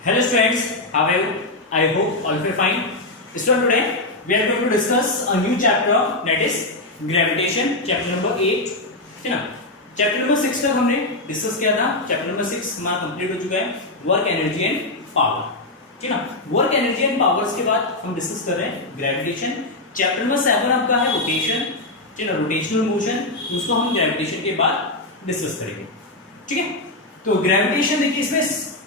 Hello students, how are you? I hope all of you are fine. Student, today we are going to discuss a new chapter, that is gravitation, chapter number 8. है ना? Chapter number 6 तक हमने discuss किया था. Chapter number 6 हमारा complete हो चुका है. Work, energy and power. ठीक है ना? वर्क, एनर्जी एंड पावर्स के बाद हम डिस्कस कर रहे हैं ग्रेविटेशन. चैप्टर नंबर 7 आपका है रोटेशन. ठीक है, रोटेशनल मोशन. उसको हम ग्रेविटेशन के बाद डिस्कस करेंगे. ठीक है, तो ग्रेविटेशन देखिए, इसमें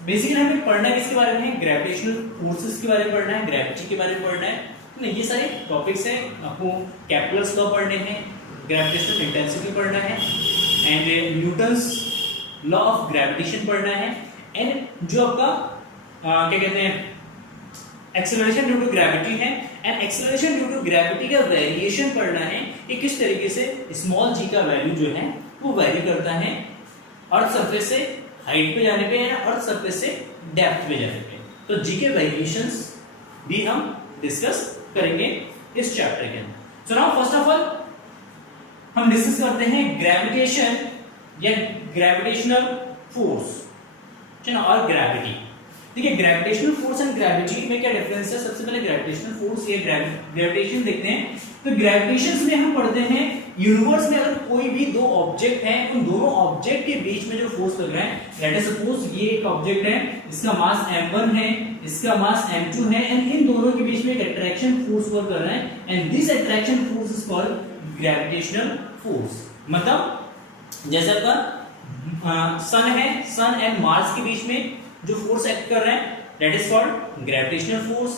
बेसिकली हमें पढ़ना है किसके बारे में? ग्रेविटेशनल फोर्सेस के बारे में पढ़ना है, ग्रेविटी के बारे में पढ़ना है. नहीं, ये सारे टॉपिक्स हैं. आपको कैप्लर्स लॉ पढ़ने हैं, ग्रेविटेशनल इंटेंसिटी पढ़ना है, and Newton's law of gravitation पढ़ना है, एंड जो आपका क्या कहते हैं, एक्सेलरेशन ड्यू टू ग्रेविटी है, and acceleration due to gravity का वेरिएशन पढ़ना है कि किस तरीके से स्मॉल जी का वैल्यू जो है वो वेरी करता है अर्थ सरफेस से हाइट पे जाने पे या अर्थ सरफेस से डेप्थ पे जाने पे. तो जी के वेरिएशंस भी हम डिस्कस करेंगे इस चैप्टर के अंदर. So now first of all हम डिस्कस करते हैं ग्रेविटेशन या ग्रेविटेशनल फोर्स, ठीक है ना, और ग्रेविटी. देखिए, ग्रेविटेशनल फोर्स एंड ग्रेविटी में क्या डिफरेंस है? सबसे पहले ग्रेविटेशनल फोर्स या ग्रेविटेशन देखते हैं. तो ग्रेविटेशन में हम पढ़ते हैं यूनिवर्स में अगर कोई भी दो ऑब्जेक्ट हैं, उन दोनों ऑब्जेक्ट के बीच में जो फोर्स लग रहा है, लेट अस सपोज ये एक ऑब्जेक्ट है, इसका मास m1 है, इसका मास m2 है, एंड इन दोनों के बीच में एक अट्रैक्शन फोर्स वर्क कर रहा है, and this attraction force is called gravitational force. मतलब जैसे आपका सन है, सन एंड मार्स के बीच में जो फोर्स एक्ट कर रहा है, that is called gravitational force.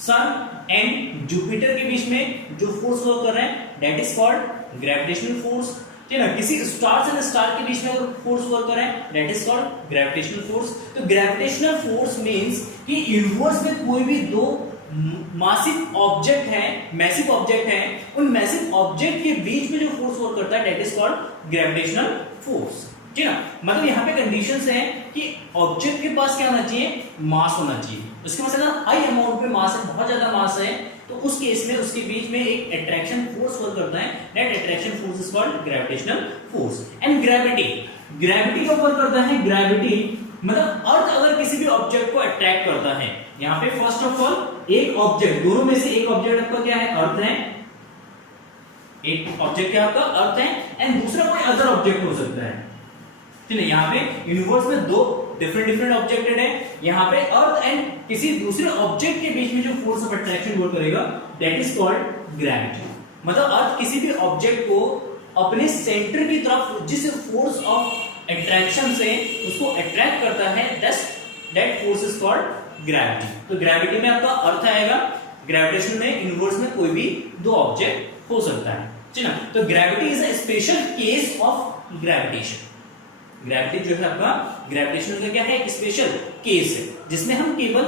Sun and Jupiter के बीच में जो फोर्स वर्क कर रहा है, that is called gravitational force. ठीक है ना? किसी स्टार एंड स्टार के बीच में अगर फोर्स वर्क कर रहा है, that is called gravitational force. तो ग्रेविटेशनल फोर्स मींस कि यूनिवर्स में कोई भी दो मासिव ऑब्जेक्ट है, मैसिव ऑब्जेक्ट है, उन मैसिव ऑब्जेक्ट के बीच में जो फोर्स वर्क करता है, that is called gravitational force. ठीक है ना? मतलब यहाँ पे कंडीशंस हैं कि ऑब्जेक्ट के पास क्या होना चाहिए? मास होना चाहिए. उसके पास अगर हाई अमाउंट में मास है, बहुत ज्यादा मास है, तो उस केस में उसके बीच में एक अट्रैक्शन फोर्स वर्क करता है, that attraction force is called gravitational force. And gravity, gravity क्या वर्क करता है? ग्रेविटी मतलब अर्थ अगर किसी भी ऑब्जेक्ट को अट्रैक्ट करता है, यहाँ पे फर्स्ट ऑफ ऑल एक ऑब्जेक्ट, दोनों में से एक ऑब्जेक्ट आपका क्या है? अर्थ है. एक ऑब्जेक्ट क्या आपका? अर्थ है, एंड दूसरा कोई अदर ऑब्जेक्ट हो सकता है. ठीक है, यहाँ पे यूनिवर्स में दो डिफरेंट ऑब्जेक्ट है, यहाँ पे अर्थ एंड किसी दूसरे ऑब्जेक्ट के बीच में जो फोर्स ऑफ अट्रैक्शन वर्क करेगा, दैट इज कॉल्ड ग्रेविटी. मतलब अर्थ किसी भी ऑब्जेक्ट को अपने सेंटर की तरफ जिस फोर्स ऑफ अट्रैक्शन से उसको अट्रैक्ट करता है, that force is called gravity. तो ग्रेविटी में आपका अर्थ आएगा, ग्रेविटेशन में यूनिवर्स में कोई भी दो ऑब्जेक्ट हो सकता है. ठीक है ना? तो gravity is a special case of gravitation. Gravity जो है आपका ग्रेविटेशन का क्या है? एक स्पेशल केस है जिसमें हम केवल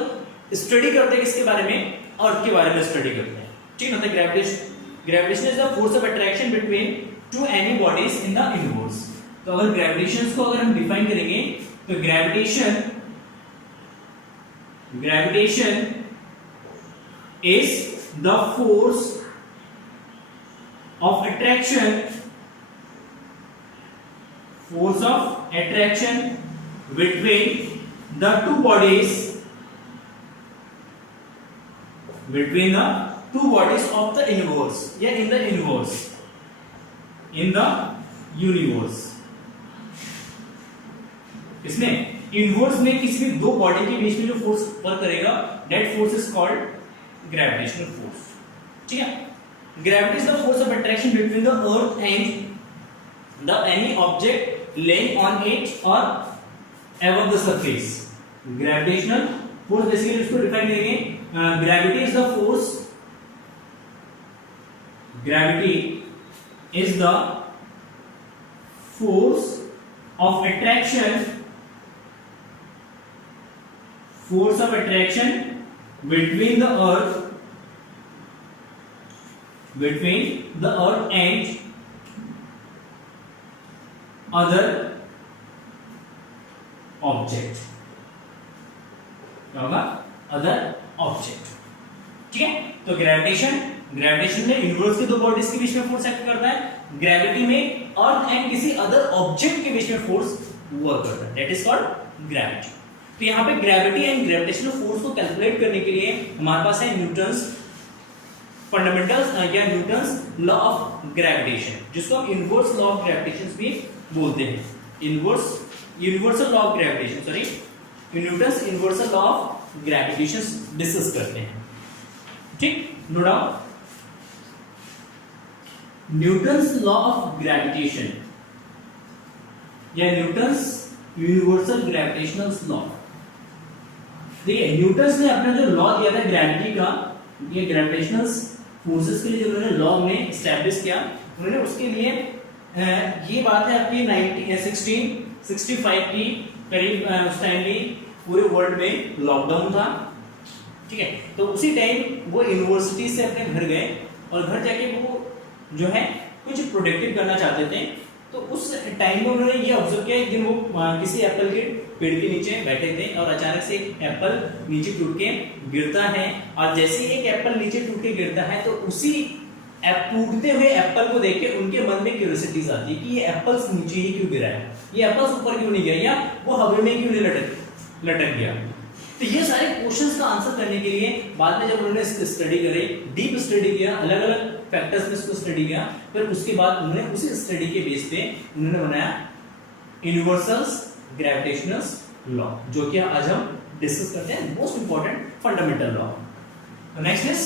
स्टडी करते हैं किसके बारे में? अर्थ के बारे में स्टडी करते हैं. ठीक है ना? Gravitation is the force of attraction between two any bodies in the universe. तो अगर ग्रेविटेशन को अगर हम डिफाइन करेंगे, तो gravitation is the force of attraction between the two bodies of the universe या in the universe. इसमें universe में किसी भी दो बॉडी के बीच में जो फोर्स वर्क करेगा, that force is called gravitational force. ठीक है? Gravity is the force of attraction between the earth and any object laying on it or above the surface. Gravitational force basically इसको define करेंगे. Gravity is the force of attraction between the earth and other object. क्या होगा? Other object. ठीक है? तो gravitation में universe के दो बॉडीज के बीच में फोर्स एक्ट करता है, ग्रेविटी में अर्थ एंड किसी अदर ऑब्जेक्ट के बीच में फोर्स वर्क करता है, दैट इज कॉल्ड ग्रेविटी. तो यहाँ पे ग्रेविटी एंड ग्रेविटेशनल फोर्स को कैलकुलेट करने के लिए हमारे पास है न्यूटन्स फंडामेंटल्स या न्यूटन्स लॉ ऑफ ग्रेविटेशन, जिसको हम इनवर्स लॉ ऑफ ग्रेविटेशन भी बोलते हैं। Universal law of gravitation, sorry, Newton's universal law of gravitation discuss करते हैं। ठीक, no doubt. Newton's law of gravitation या न्यूटन्स यूनिवर्सल ग्रेविटेशनल लॉ। देखिए न्यूटन्स ने अपना जो लॉ दिया था ग्रेविटी का, ये ग्रेविटेशनल फोर्सेस के लिए जो उन्होंने लॉ में एस्टैब्लिश किया, उन्होंने उसके लिए ये बात है आपकी 1665 की करीब, उस टाइम भी पूरे वर्ल्ड में लॉकडाउन था। ठीक है, तो उसी टाइम वो यूनिवर्सिटी से अपने घर गए और घर जाके वो जो है कुछ प्रोडक्टिव करना चाहते थे। तो उस टाइम में उन्होंने ये ऑब्जर्व किया, एक दिन वो किसी एप्पल के पेड़ के नीचे बैठे थे और अचानक से एक एप्पल नीचे टूट के गिरता है, और जैसे एक एप्पल नीचे टूट के गिरता है तो उसी टूटते हुए एप्पल को देख के उनके मन में क्यूरियोसिटी आती है कि ये एप्पल्स नीचे ही क्यों गिरा है, ये एप्पल्स ऊपर क्यों नहीं गया, या वो हवा में क्यों नहीं लटक गया। तो ये सारे क्वेश्चंस का आंसर करने के लिए बाद में जब उन्होंने इसकी स्टडी करी, डीप स्टडी किया, अलग अलग फैक्टर्स में इसको स्टडी किया, फिर उसके बाद उन्होंने उसी स्टडी के बेस पे उन्होंने बनाया यूनिवर्सल ग्रेविटेशनल लॉ, जो कि आज हम डिस्कस करते हैं, most important fundamental law. Next is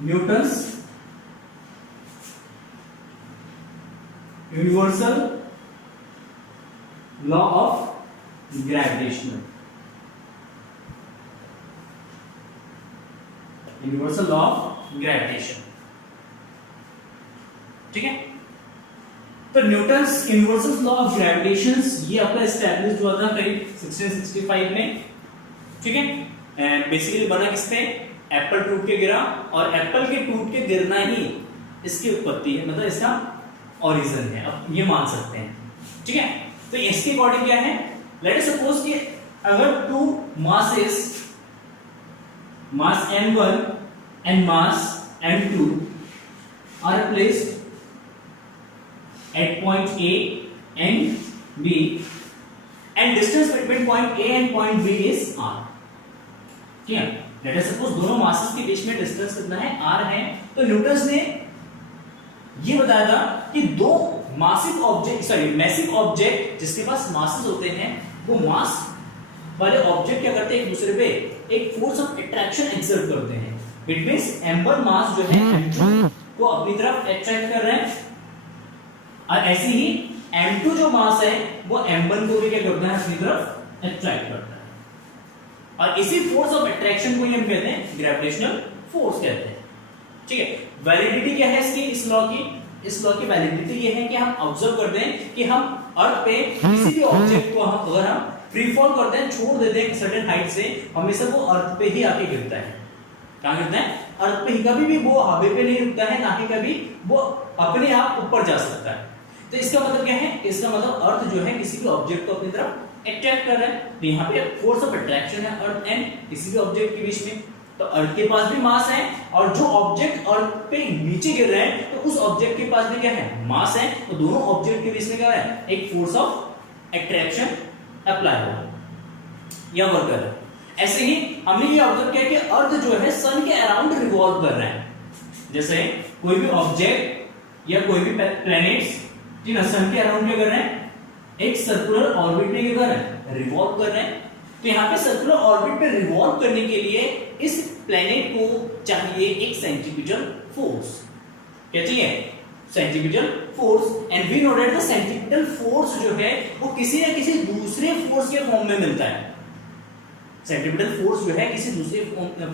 Newton's universal law of gravitational, universal law of gravitation. ठीक है, तो Newton's universal law of gravitation ये अपना एस्टैब्लिश हुआ था करीब 1665 में। ठीक है, एंड बेसिकली बना किस पे, एप्पल टूट के गिरा, और एप्पल के टूट के गिरना ही इसकी उत्पत्ति है, मतलब इसका ओरिजिन है, अब ये मान सकते हैं। ठीक है, तो इसके अकॉर्डिंग क्या है, लेट अस सपोज कि अगर two masses, mass m1 and mass m2 are placed at point A and B and distance between point A and point B is r। ठीक है, लेट अस सपोज दोनों masses के बीच में distance कितना है, r है। तो न्यूटन ने ये बताया था कि दो मैसिव ऑब्जेक्ट जिसके पास मासेस होते हैं, वो मास वाले ऑब्जेक्ट क्या करते हैं, एक दूसरे पे एक फोर्स ऑफ अट्रैक्शन एक्सर्ट करते हैं। इट मींस m1 मास जो है m2 को अपनी तरफ अट्रैक्ट कर रहा है, और ऐसे ही m2 जो मास है वो m1 को भी क्या करता है, अपनी तरफ अट्रैक्ट करता है। और इसी फोर्स ऑफ अट्रैक्शन को हम कहते हैं ग्रेविटेशनल फोर्स कहते हैं। ठीक है, वैलिडिटी क्या है इसकी, इस लॉ की, इस लॉ की वैलिडिटी ये है कि हम ऑब्जर्व करते हैं कि हम अर्थ पे किसी भी ऑब्जेक्ट को हम अगर हम फ्री फॉल करते हैं, छोड़ देते हैं सर्टेन हाइट से, हमेशा वो अर्थ पे ही आके गिरता है। कहां गिरता है, अर्थ पे ही, कभी भी वो हवा पे नहीं रुकता है, ना ही कभी वो अपने आप ऊपर जा सकता है। तो इसका मतलब क्या है, इसका मतलब अर्थ जो है किसी भी ऑब्जेक्ट को अपनी तरफ अट्रैक्ट कर रहा है। तो यहाँ पे फोर्स ऑफ अट्रैक्शन है अर्थ एंड किसी भी ऑब्जेक्ट के बीच में। तो अर्थ के पास भी मास है, और जो ऑब्जेक्ट अर्थ पे नीचे गिर रहे हैं तो उस ऑब्जेक्ट के पास भी क्या है, मास है। तो दोनों ऑब्जेक्ट के बीच में क्या है, एक फोर्स ऑफ अट्रैक्शन अप्लाई हो या वर्क कर रहा है। ऐसे ही हमने ये ऑब्जर्व किया कि अर्थ जो है सन के अराउंड रिवॉल्व कर रहा है। जैसे कोई भी ऑब्जेक्ट या कोई भी प्लैनेट्स जी ना सन के अराउंड क्या कर रहे हैं, एक सर्कुलर ऑर्बिट में क्या कर रहे हैं, रिवॉल्व कर रहे हैं। तो यहाँ पे सर्कुलर ऑर्बिट पे रिवॉल्व करने के लिए इस प्लैनेट को चाहिए एक सेंट्रीफ्यूगल फोर्स। क्या चाहिए, centrifugal force. And we know that the centrifugal force जो है वो किसी न किसी दूसरे फोर्स के फॉर्म में मिलता है। सेंट्रीफ्यूगल फोर्स जो है किसी दूसरे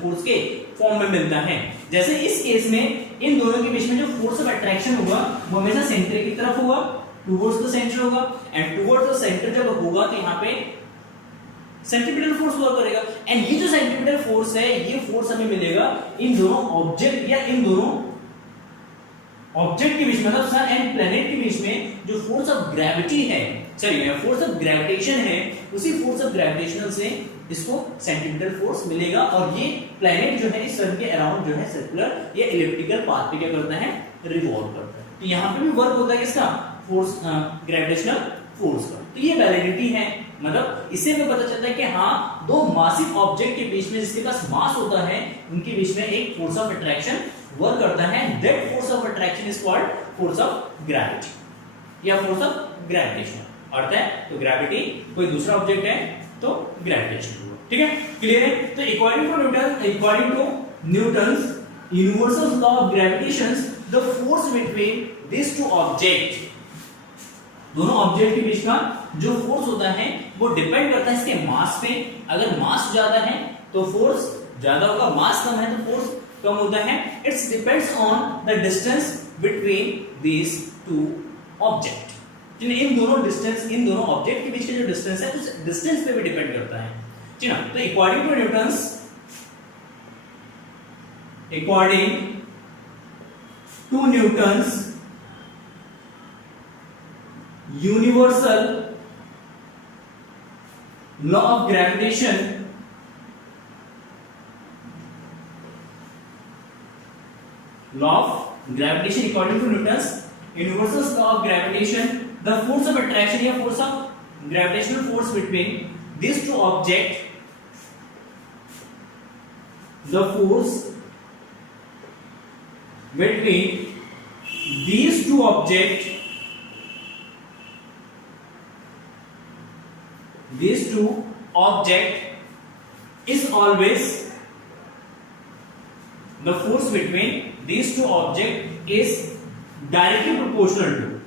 फोर्स के फॉर्म में मिलता है। जैसे इस केस में इन दोनों के बीच में जो फोर्स ऑफ अट्रैक्शन होगा वो हमेशा सेंटर की तरफ होगा, टुवर्ड्स द सेंटर होगा। एंड टुवर्ड्स द सेंटर जब होगा तो यहाँ पे सेंट्रीपिटल फोर्स वर्क करेगा। एंड ये जो सेंट्रीपिटल फोर्स है ये फोर्स हमें मिलेगा इन दोनों ऑब्जेक्ट या इन दोनों ऑब्जेक्ट के बीच में, मतलब सन एंड प्लैनेट के बीच में जो फोर्स ऑफ ग्रेविटी है, चलिए फोर्स ऑफ ग्रेविटेशन है, उसी फोर्स ऑफ ग्रेविटेशनल से इसको सेंट्रीपिटल फोर्स मिलेगा। और ये प्लैनेट जो है इस सन के अराउंड जो है सर्कुलर या इलिप्टिकल पाथ पे क्या करता है, रिवॉल्व करता है। तो यहाँ पे भी वर्क होता है किसका, फोर्स ग्रेविटेशनल फोर्स का। तो ये वैलिडिटी है, मतलब इससे हमें पता चलता है कि हाँ दो मासिव ऑब्जेक्ट के बीच में जिसके पास मास होता है उनके बीच में एक फोर्स ऑफ अट्रैक्शन वर्क करता है। That force of attraction is called force of gravity या फोर्स ऑफ ग्रेविटेशन। अर्थ है तो ग्रेविटी कोई दूसरा ऑब्जेक्ट है तो ग्रेविटेशन होगा। ठीक है, क्लियर है। तो according to Newton's universal law of gravitation the force between this two object, दोनों ऑब्जेक्ट के बीच का जो फोर्स होता है वो डिपेंड करता है इसके मास पे। अगर मास ज्यादा है तो फोर्स ज्यादा होगा, मास कम है तो फोर्स कम होता है। It's depends on the distance between these two object. इन दोनों ऑब्जेक्ट के बीच का जो डिस्टेंस है उस डिस्टेंस पे भी डिपेंड करता है। ठीक है, तो according to Newton's universal law of gravitation, according to Newton's universal law of gravitation, the force of attraction या force of gravitational force between these two objects, the force between these two objects is always, the force between these two objects is directly proportional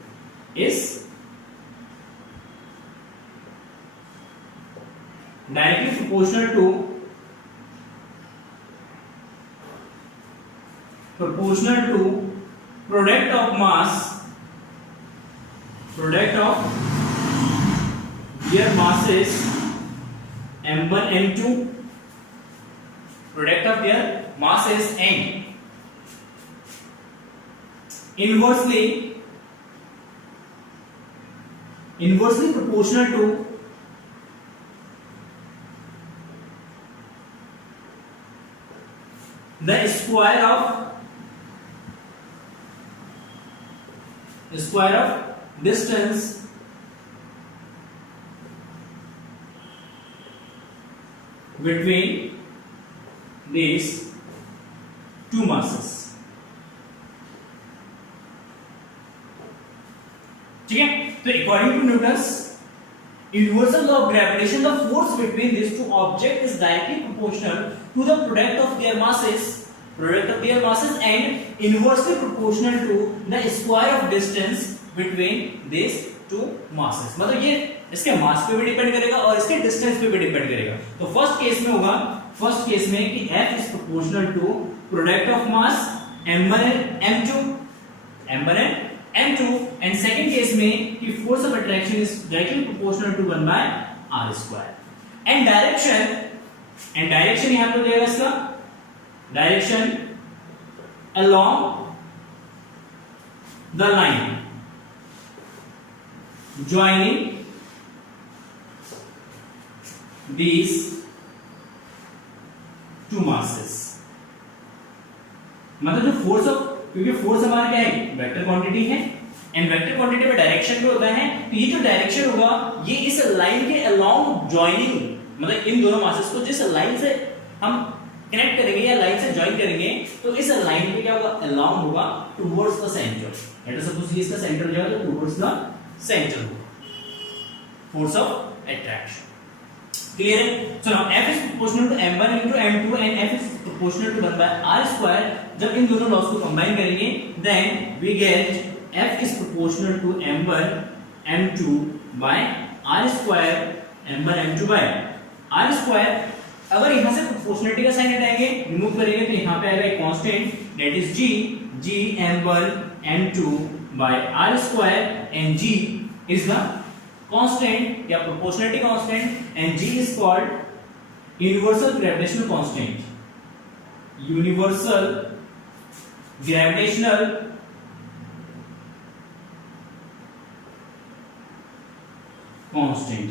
to product of their masses m1 m2, product of their masses and inversely proportional to the square of distance between these two masses। ठीक है, तो according to Newton's universal law of gravitation, the force between these two objects is directly proportional to the product of their masses and inversely proportional to the square of distance between these two masses। मतलब ये इसके मास पे भी depend करेगा और इसके distance पे भी डिपेंड करेगा। तो फर्स्ट केस में कि F is proportional to product of mass m1 and m2 and second case में कि force of attraction is directly proportional to 1 by r square and direction यहां पे देगा इसका direction along the line joining these two masses। मतलब जो force of, क्योंकि force हमारा क्या है वेक्टर क्वांटिटी है एंड वेक्टर क्वांटिटी में डायरेक्शन भी होता है, तो ये जो डायरेक्शन होगा ये इस लाइन के अलोंग जॉइनिंग, मतलब इन दोनों मासेस को जिस लाइन से हम कनेक्ट करेंगे या लाइन से ज्वाइन करेंगे तो इस लाइन पे क्या होगा अलोंग होगा towards the centre. Let us suppose ये इसका सेंटर जो है तो टुवर्ड्स द सेंटर होगा फोर्स ऑफ अट्रैक्शन। क्लियर है। So now F is proportional to m1 into m2 and F is proportional to 1 by r square। जब इन दोनों loss को कंबाइन करेंगे then we get F is proportional to m1 m2 by r square m1 m2 by r square। अगर यहां से proportionality का sign हटाएंगे remove करेंगे तो यहां पे आएगा एक constant that is g m1 m2 by r square and g is the constant या proportionality constant and g is called universal gravitational constant। universal gravitational constant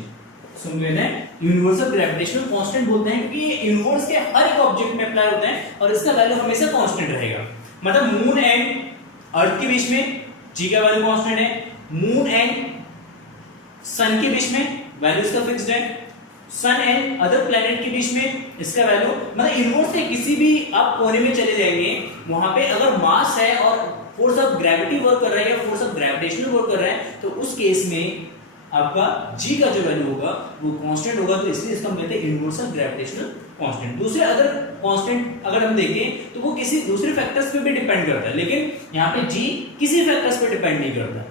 universal gravitational constant बोलते हैं क्योंकि ये यूनिवर्स के हर एक ऑब्जेक्ट में apply होता है और इसका वैल्यू हमेशा कांस्टेंट रहेगा। मतलब मून एंड अर्थ के बीच में g का वैल्यू कांस्टेंट है, मून एंड सन के बीच में वैल्यू इसका फिक्स्ड है, सन एंड अदर प्लैनेट के बीच में इसका वैल्यू, मतलब इनवर्स के किसी भी आप कोने में चले जाएंगे, वहां पे अगर मास है और फोर्स ऑफ ग्रेविटी वर्क कर रहा है या फोर्स ऑफ ग्रेविटेशनल वर्क कर रहा है, तो उस केस में आपका g का जो वैल्यू होगा वो कांस्टेंट होगा, तो इसलिए इसका हम कहते हैं यूनिवर्सल ग्रेविटेशनल कांस्टेंट। दूसरे अदर कांस्टेंट अगर हम देखें तो वो किसी दूसरे फैक्टर्स पे भी डिपेंड करता है, लेकिन यहाँ पे g किसी फैक्टर्स पे डिपेंड नहीं करता,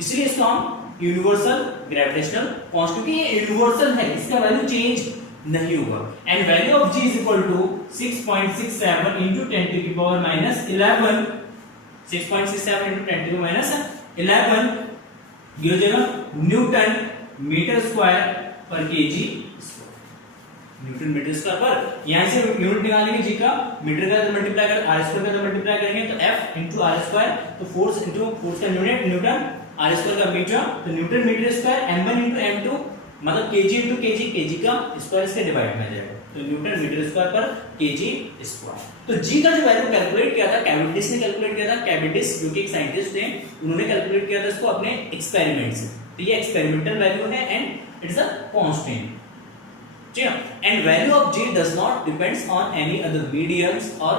इसलिए इसको हम यूनिवर्सल ग्रेविटेशनल कांस्टेंट, क्योंकि ये यूनिवर्सल है, इसका वैल्यू चेंज नहीं होगा। And value of g is equal to 6.67 into 10 to the power minus 11, 6.67 into 10 to the minus 11 ये हो जाएगा न्यूटन मीटर स्क्वायर पर KG square, newton metre square पर, यहां से यूनिट निकालेंगे जी का, मीटर का तो मल्टीप्लाई कर आर स्क्वायर का तो मल्टीप्लाई करेंगे, तो f into r स्क्वायर, तो फोर्स into फोर्स का यूनिट न्यूटन, r स्क्वायर का मीटर, तो newton metre square, m1 into m2 मतलब kg into kg, kg का स्क्वायर इसके डिवाइड में जाएगा, तो न्यूटन मीटर स्क्वायर पर kg स्क्वायर। तो g का जो वैल्यू कैलकुलेट किया था कैविटिस ने कैलकुलेट किया था, कैविटिस जो कि एक साइंटिस्ट थे, उन्होंने कैलकुलेट किया था इसको अपने एक्सपेरिमेंट से, तो ये एक्सपेरिमेंटल वैल्यू है and it is a constant, ठीक है। And value of g does not depends on any other mediums और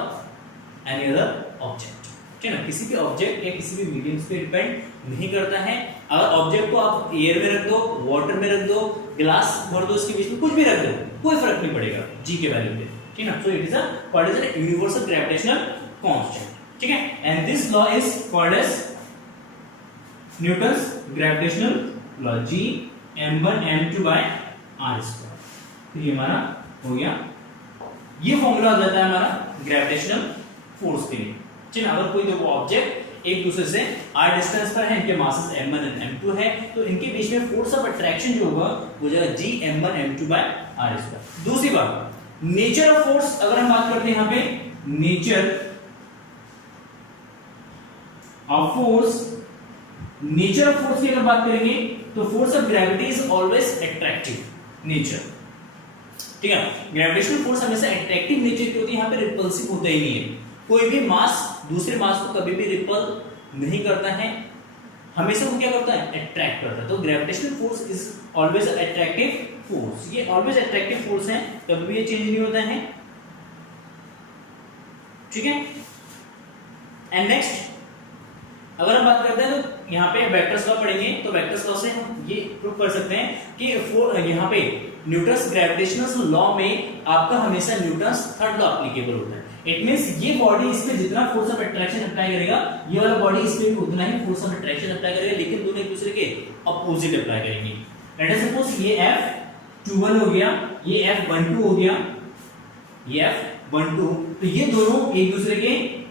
एनी अदर ऑब्जेक्ट, ठीक है ना, किसी भी ऑब्जेक्ट या किसी भी मीडियम्स पे डिपेंड नहीं करता है। अगर ऑब्जेक्ट को आप एयर में रख दो, वाटर में रख दो, ग्लास भर दो, इसके बीच में कुछ भी रख दो, कोई फर्क नहीं पड़ेगा g के वैल्यू पे, ठीक है ना। So it is a what is an universal gravitational constant, ठीक है। And this law is called as Newton's gravitational law, g m1 m2 by r square, तो ये हमारा हो गया, ये फॉर्मूला आ जाता है हमारा ग्रेविटेशनल फोर्स के लिए, ठीक है। अगर कोई दो ऑब्जेक्ट एक दूसरे से r डिस्टेंस पर है, इनके मासेस m1 और m2 है, तो इनके बीच में फोर्स ऑफ अट्रैक्शन जो होगा वो जाएगा g m1 m2 by r square. दूसरी बात, नेचर ऑफ फोर्स अगर हम बात करते हैं यहाँ पे, nature of force, nature of force की अगर बात करेंगे तो force of gravity is always attractive nature, ठीक है। ग्रेविटेशनल फोर्स हमेशा एट्रैक्टिव नेचर की होती है, यहाँ पे रिपल्सिव होता ही नहीं है, कोई भी मास दूसरे मास को कभी भी रिपल नहीं करता है, हमेशा वो क्या करता है, अट्रैक्ट करता है। तो gravitational force is always attractive force, ये ऑलवेज अट्रैक्टिव फोर्स है, कभी भी ये चेंज नहीं होता है, ठीक है। एंड नेक्स्ट अगर हम बात करते हैं तो यहाँ पे वेक्टर्स लॉ पढ़ेंगे, तो वेक्टर्स लॉ से हम ये प्रूव कर सकते हैं कि यहाँ पे न्यूटन्स ग्रेविटेशनल लॉ में आपका हमेशा न्यूटन्स थर्ड लॉ एप्लीकेबल होता है। इट मींस ये बॉडी इस पे जितना फोर्स ऑफ अट्रैक्शन अप्लाई करेगा, ये वाला बॉडी इस पे भी उतना ही फोर्स ऑफ अट्रैक्शन अप्लाई करेगा, लेकिन दोनों एक दूसरे के अपोजिट अप्लाई करेंगे। लेट अस सपोज ये F21 हो गया, ये F12 हो गया, ये F12, तो ये दोनों एक दूसरे के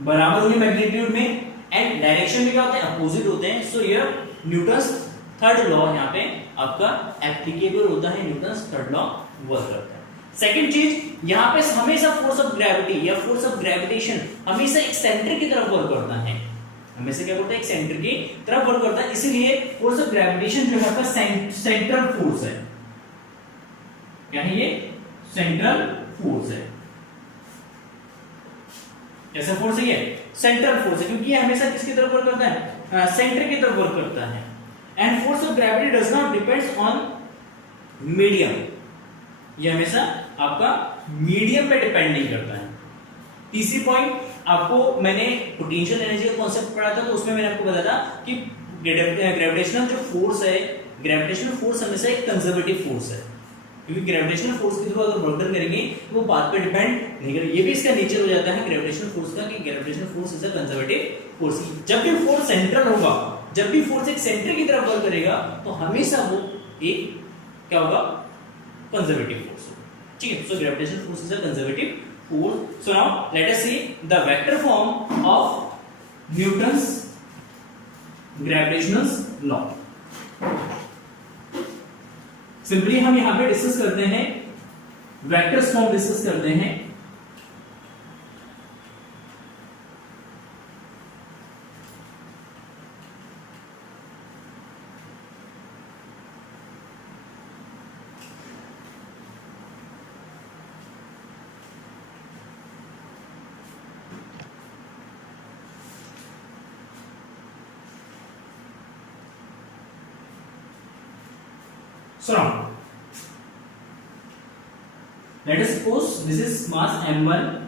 बराबर होंगे मैग्नीट्यूड में, एंड डायरेक्शन में क्या होते हैं, अपोजिट होते हैं। सो ये न्यूटन्स थर्ड लॉ यहाँ पे आपका एप्लीकेबल होता है, न्यूटन्स थर्ड लॉ वर्क करता है। सेकंड चीज, यहाँ पे हमेशा फोर्स ऑफ ग्रेविटी या फोर्स ऑफ ग्रेविटेशन हमेशा एक सेंटर की तरफ वर्क करता है, हमेशा क्या करता है, एक सेंटर की तरफ वर्क करता है, इसीलिए फोर्स ऑफ ग्रेविटेशन जो है आपका सेंट्रल फोर्स है, क्या है ये, सेंट्रल फोर्स है। कैसा फोर्स है ये, सेंट्रल फोर्स है, क्योंकि ये हमेशा किसकी तरफ वर्क करता है, सेंटर की तरफ वर्क करता है। And force of gravity does not depends on medium, ये हमेशा आपका मीडियम पे डिपेंड नहीं करता है। तीसरी पॉइंट, आपको मैंने पोटेंशियल एनर्जी का कॉन्सेप्ट पढ़ा था, तो उसमें मैंने आपको बताया था कि ग्रेविटेशनल जो फोर्स है, ग्रेविटेशनल फोर्स हमेशा एक कंजर्वेटिव फोर्स है, क्योंकि ग्रेविटेशनल फोर्स के थ्रू अगर वर्क करेंगे तो वो बात पे डिपेंड नहीं करेगी। ये भी इसका नेचर हो जाता है ग्रेविटेशनल फोर्स का, कि gravitational force is a conservative force. जब भी फोर्स सेंट्रल होगा, जब भी फोर्स एक सेंटर की तरफ वर्क करेगा, तो हमेशा वो एक क्या होगा, कंजर्वेटिव फोर्स होगा, ठीक है। So gravitational force is a conservative force. So now let us see the vector form of Newton's gravitational law. Simply हम यहां पे डिस्कस करते हैं, वेक्टर्स फॉर्म डिस्कस करते हैं। So now let us suppose this is mass m1,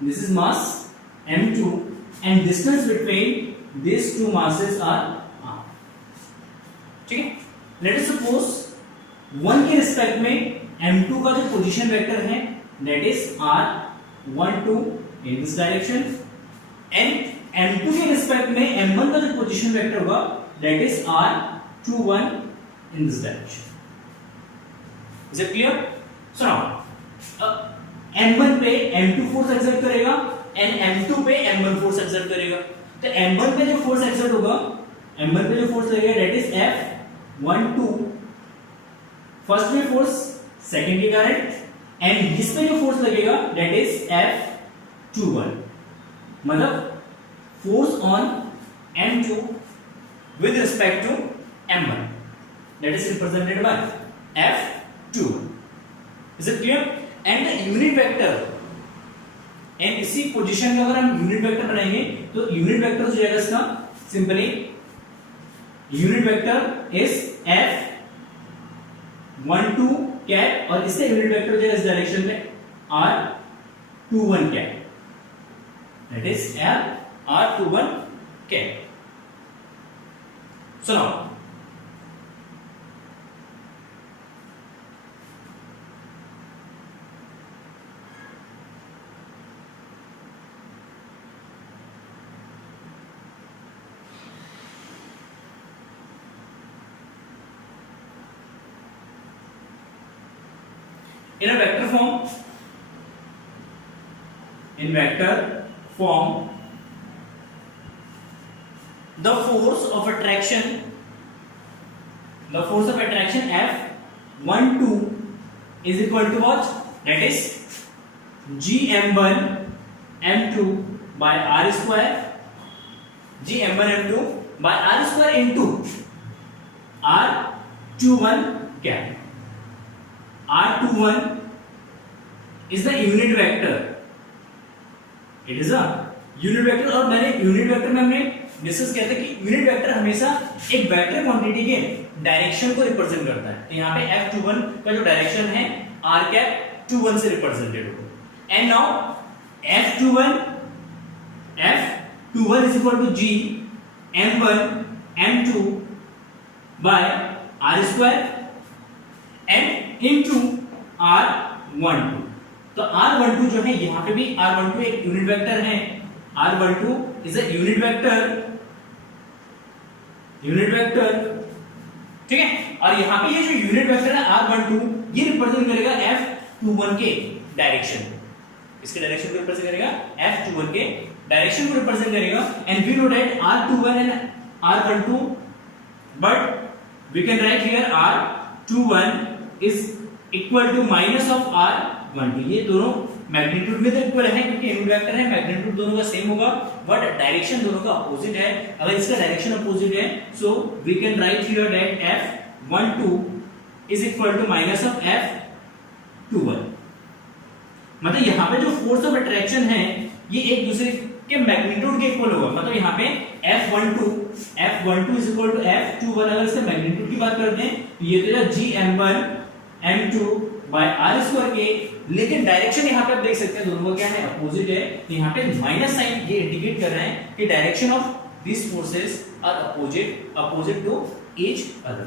this is mass m2, and distance between these two masses are r. ठीक है, let us suppose 1 के रिस्पेक्ट में m2 का जो पोजीशन वेक्टर है that is r12 in this direction, and m2 के respect में m1 का जो पोजीशन वेक्टर होगा that is r21 in this direction. Is it clear? So now m1 पे m2 फोर्स एक्सर्ट करेगा and m2 पे m1 force exert करेगा. तो m1 पे जो फोर्स एक्सर्ट होगा, m1 पे जो फोर्स लगेगा that is F12 फर्स्ट में फोर्स, सेकंड के कारण, एंड इस पे जो फोर्स लगेगा that is F21. मतलब force on m2 with respect to m1 that is represented by F21. Is it clear? And the unit vector, and इसी position में अगर हम यूनिट वेक्टर बनाएंगे तो यूनिट वेक्टर हो जाएगा इसका simply unit vector is F12 cap, और इससे यूनिट वेक्टर हो जाएगा इस डायरेक्शन में R21 cap, that is R21 cap. So now in a vector form, the force of attraction F12 is equal to what? That is gm1 m2 by r square, gm1 m2 by r square into r21 cap. R21 is the unit vector. It is a unit vector. और मैंने unit vector में हमने discuss किया था कि unit vector हमेशा एक vector quantity के डायरेक्शन को रिप्रेजेंट करता है. तो यहाँ पे F21 का जो डायरेक्शन है r कैप 21 से रिप्रेजेंटेड होगा. And now F21 is equal to G m1 m2 by r square and into R12. तो R12 जो है यहाँ पे भी R12 एक यूनिट वेक्टर है. R12 is a unit vector, ठीक है. और यहाँ पे ये जो यूनिट वेक्टर है R12 ये रिप्रेजेंट करेगा F21 के डायरेक्शन, इसके डायरेक्शन को रिप्रेजेंट करेगा, F21 के डायरेक्शन को रिप्रेजेंट करेगा. And we know that R21 and R12, but we can write here R21 is equal to minus of R12. ये दोनों मैग्नीट्यूड में तो इक्वल है क्योंकि यूनिट वेक्टर है, मैग्नीट्यूड दोनों का सेम होगा, बट डायरेक्शन दोनों का अपोजिट है. अगर इसका डायरेक्शन अपोजिट है so we can write here that F12 is equal to minus of F21. मतलब यहाँ पे जो फोर्स ऑफ अट्रैक्शन है ये एक दूसरे के मैग्नीट्यूड के इक्वल होगा. मतलब यहाँ पे F12 is equal to F21. अगर इसके मैग्नीट्यूड की बात करते हैं तो ये तो gm1 m2 by r square के, लेकिन डायरेक्शन यहाँ पे आप देख सकते हैं दोनों का क्या है, अपोजिट है. तो यहाँ पे माइनस साइन ये इंडिकेट कर रहे हैं कि direction of these forces are opposite to each other.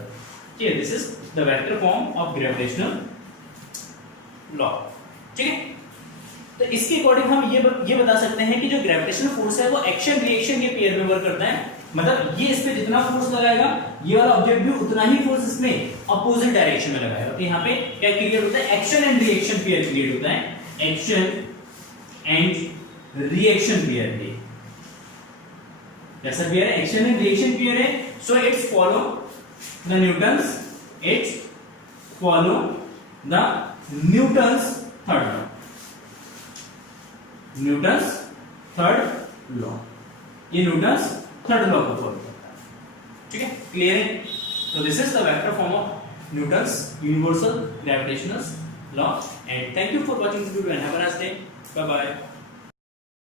Okay, this is the vector form of gravitational law. ठीक है. तो इसके अकॉर्डिंग हम ये बता सकते हैं कि जो ग्रेविटेशनल फोर्स है वो एक्शन रिएक्शन के पेयर में वर्क करता है. मतलब ये इस पे जितना फोर्स लगाएगा ये वाला ऑब्जेक्ट भी उतना ही फोर्स इसमें अपोजिट डायरेक्शन में लगाएगा. तो यहाँ पे क्या क्रिएट होता है, action and reaction pair create होता है. एक्शन एंड रिएक्शन पेयर है. कैसा पेयर है, एक्शन एंड रिएक्शन पेयर है. So it's follow the Newton's third law. Newton's third law, ये न्यूटन्स थर्ड लॉ को फॉलो करता है. ठीक है, क्लियर है. तो this is the vector form of Newton's universal gravitational law. And thank you for watching this video and have a nice day. Bye bye.